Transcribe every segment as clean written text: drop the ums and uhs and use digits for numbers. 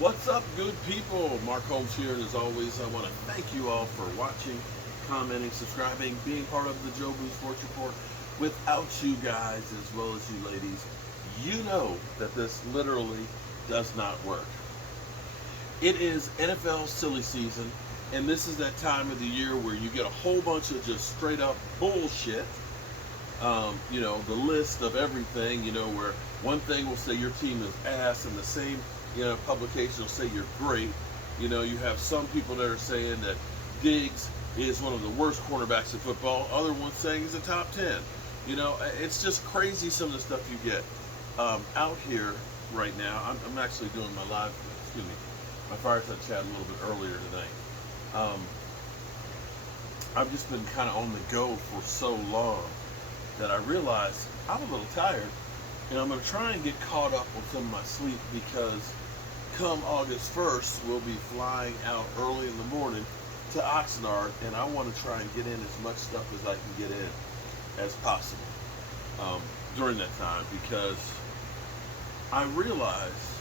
What's up, good people? Mark Holmes here, and as always, I want to thank you all for watching, commenting, subscribing, being part of the Joe Boo Sports Report. Without you guys, as well as you ladies, you know that this literally does not work. It is NFL silly season, and this is that time of the year where you get a whole bunch of just straight up bullshit. The list of everything, where one thing will say your team is ass, and the same, publication will say you're great. You have some people that are saying that Diggs is one of the worst cornerbacks in football. Other ones saying he's a top 10. It's just crazy some of the stuff you get out here right now. I'm actually doing my fireside chat a little bit earlier tonight. I've just been kind of on the go for so long that I realized I'm a little tired, and I'm going to try and get caught up on some of my sleep because come August 1st, we'll be flying out early in the morning to Oxnard, and I want to try and get in as much stuff as I can get in as possible during that time, because I realized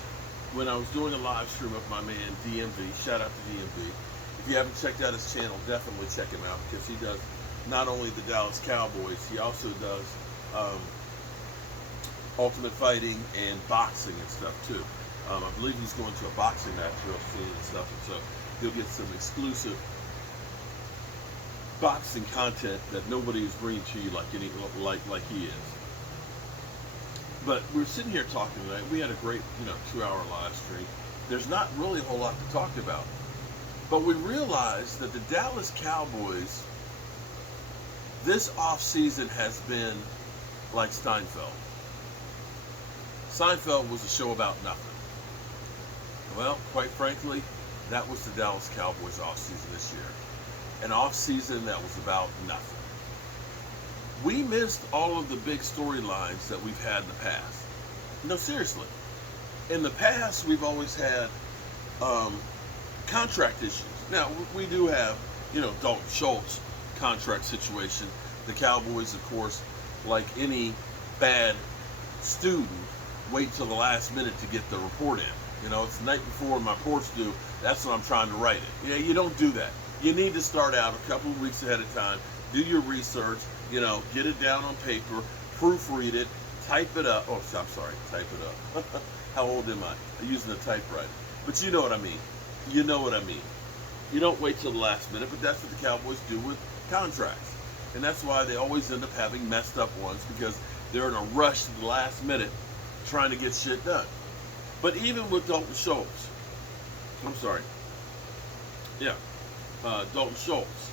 when I was doing a live stream of my man DMV, shout out to DMV. If you haven't checked out his channel, definitely check him out, because he does not only the Dallas Cowboys, he also does ultimate fighting and boxing and stuff too. I believe he's going to a boxing match real soon and stuff, and so you'll get some exclusive boxing content that nobody is bringing to you like he is. But we're sitting here talking tonight. We had a great 2-hour live stream. There's not really a whole lot to talk about, but we realized that the Dallas Cowboys this offseason has been like Seinfeld. Seinfeld was a show about nothing. Well, quite frankly, that was the Dallas Cowboys offseason this year. An offseason that was about nothing. We missed all of the big storylines that we've had in the past. No, seriously. In the past, we've always had contract issues. Now, we do have, Dalton Schultz contract situation. The Cowboys, of course, like any bad student, wait till the last minute to get the report in. It's the night before my report's due. That's when I'm trying to write it. You don't do that. You need to start out a couple of weeks ahead of time, do your research, get it down on paper, proofread it, type it up. Oh, I'm sorry, type it up. How old am I? I'm using a typewriter. But you know what I mean. You know what I mean. You don't wait till the last minute, but that's what the Cowboys do with contracts. And that's why they always end up having messed up ones, because they're in a rush to the last minute trying to get shit done. But even with Dalton Schultz, Dalton Schultz,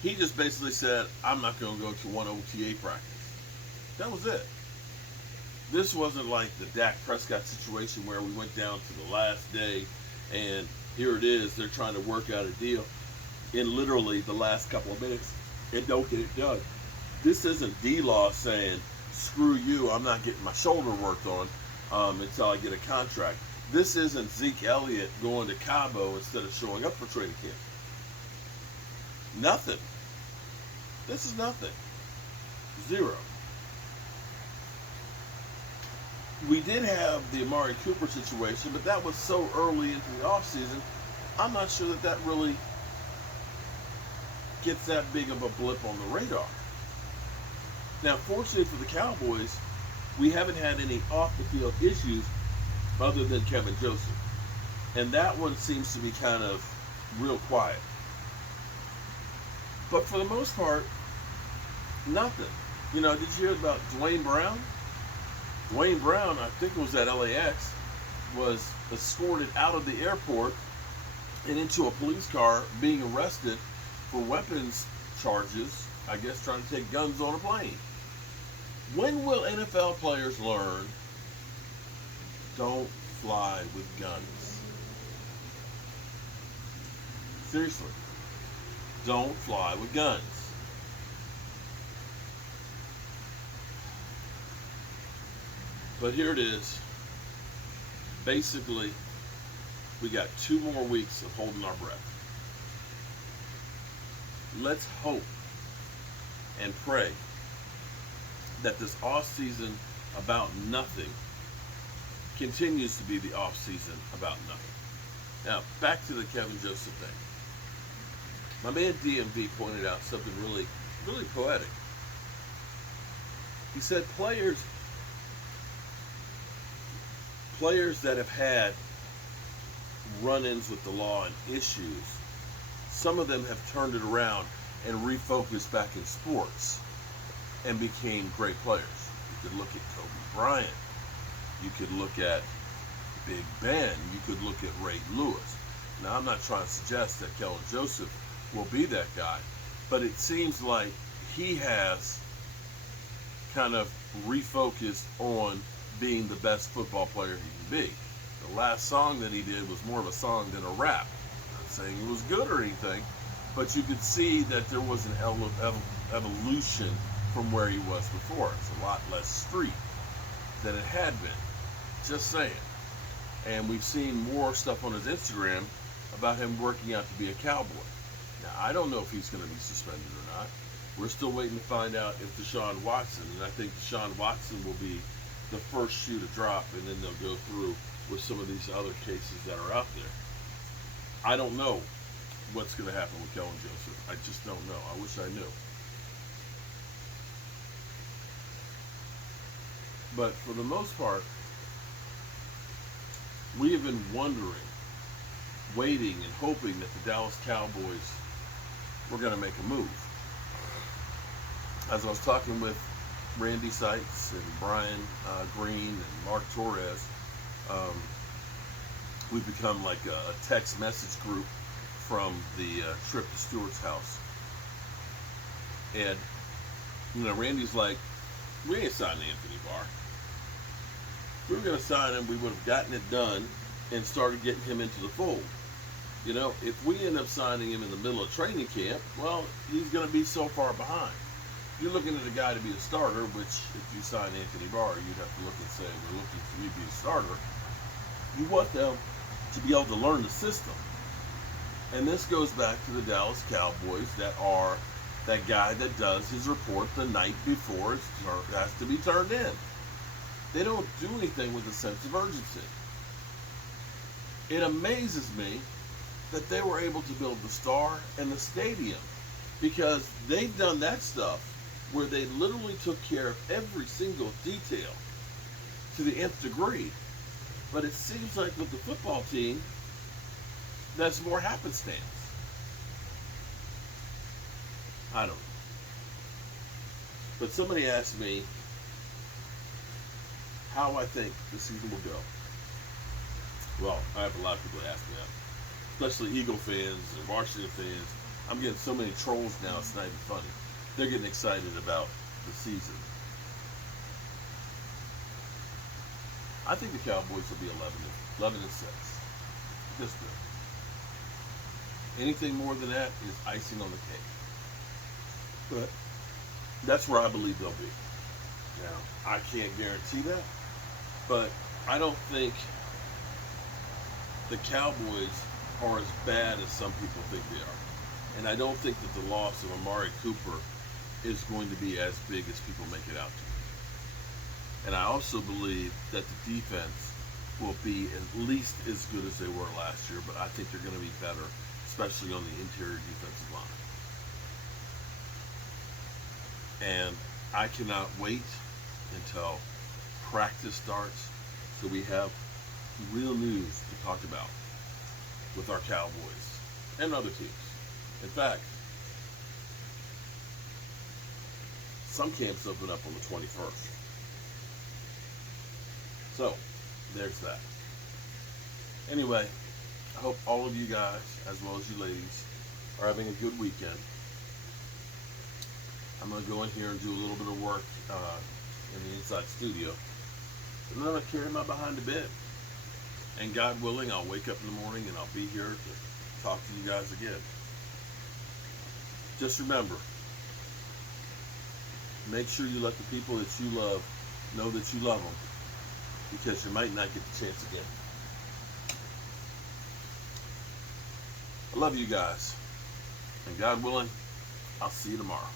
he just basically said, I'm not going to go to one OTA practice. That was it. This wasn't like the Dak Prescott situation where we went down to the last day and here it is, they're trying to work out a deal in literally the last couple of minutes and don't get it done. This isn't D-Law saying, screw you, I'm not getting my shoulder worked on until I get a contract. This isn't Zeke Elliott going to Cabo instead of showing up for training camp. Nothing. This is nothing. Zero. We did have the Amari Cooper situation, but that was so early into the offseason, I'm not sure that really gets that big of a blip on the radar. Now, fortunately for the Cowboys, we haven't had any off-the-field issues other than Kellen Joseph. And that one seems to be kind of real quiet. But for the most part, nothing. Did you hear about Dwayne Brown? Dwayne Brown, I think it was at LAX, was escorted out of the airport and into a police car being arrested for weapons charges, I guess trying to take guns on a plane. When will NFL players learn, don't fly with guns? Seriously, don't fly with guns. But here it is. Basically, we got 2 more weeks of holding our breath. Let's hope and pray that this off season about nothing continues to be the offseason about nothing. Now, back to the Kevin Joseph thing. My man DMV pointed out something really, really poetic. He said players that have had run-ins with the law and issues, some of them have turned it around and refocused back in sports and became great players. You could look at Kobe Bryant. You could look at Big Ben. You could look at Ray Lewis. Now, I'm not trying to suggest that Kellen Joseph will be that guy, but it seems like he has kind of refocused on being the best football player he can be. The last song that he did was more of a song than a rap. I'm not saying it was good or anything, but you could see that there was an evolution from where he was before. It's a lot less street than it had been. Just saying. And we've seen more stuff on his Instagram about him working out to be a Cowboy. Now, I don't know if he's going to be suspended or not. We're still waiting to find out if Deshaun Watson, and I think Deshaun Watson will be the first shoe to drop, and then they'll go through with some of these other cases that are out there. I don't know what's going to happen with Kellen Joseph. I just don't know. I wish I knew. But for the most part, we have been wondering, waiting and hoping that the Dallas Cowboys were going to make a move. As I was talking with Randy Seitz and Brian Green and Mark Torres, we've become like a text message group from the trip to Stewart's house. And, you know, Randy's like, we ain't signing Anthony Barr. If we were going to sign him, we would have gotten it done and started getting him into the fold. You know, if we end up signing him in the middle of training camp, well, he's going to be so far behind. You're looking at a guy to be a starter, which if you sign Anthony Barr, you'd have to look and say, we're looking for you to be a starter. You want them to be able to learn the system. And this goes back to the Dallas Cowboys that are that guy that does his report the night before it has to be turned in. They don't do anything with a sense of urgency. It amazes me that they were able to build the Star and the stadium, because they've done that stuff where they literally took care of every single detail to the nth degree. But it seems like with the football team, that's more happenstance. I don't know. But somebody asked me how I think the season will go. Well, I have a lot of people that ask me that, especially Eagle fans and Washington fans. I'm getting so many trolls now, it's not even funny. They're getting excited about the season. I think the Cowboys will be 11 and 6. Just good. Anything more than that is icing on the cake. But that's where I believe they'll be. Now, I can't guarantee that, but I don't think the Cowboys are as bad as some people think they are. And I don't think that the loss of Amari Cooper is going to be as big as people make it out to be. And I also believe that the defense will be at least as good as they were last year, but I think they're going to be better, especially on the interior defensive line. And I cannot wait until practice starts so we have real news to talk about with our Cowboys and other teams. In fact, some camps open up on the 21st. So, there's that. Anyway, I hope all of you guys, as well as you ladies, are having a good weekend. I'm going to go in here and do a little bit of work in the inside studio. And then I'm going to carry my behind to bed. And God willing, I'll wake up in the morning and I'll be here to talk to you guys again. Just remember, make sure you let the people that you love know that you love them, because you might not get the chance again. I love you guys. And God willing, I'll see you tomorrow.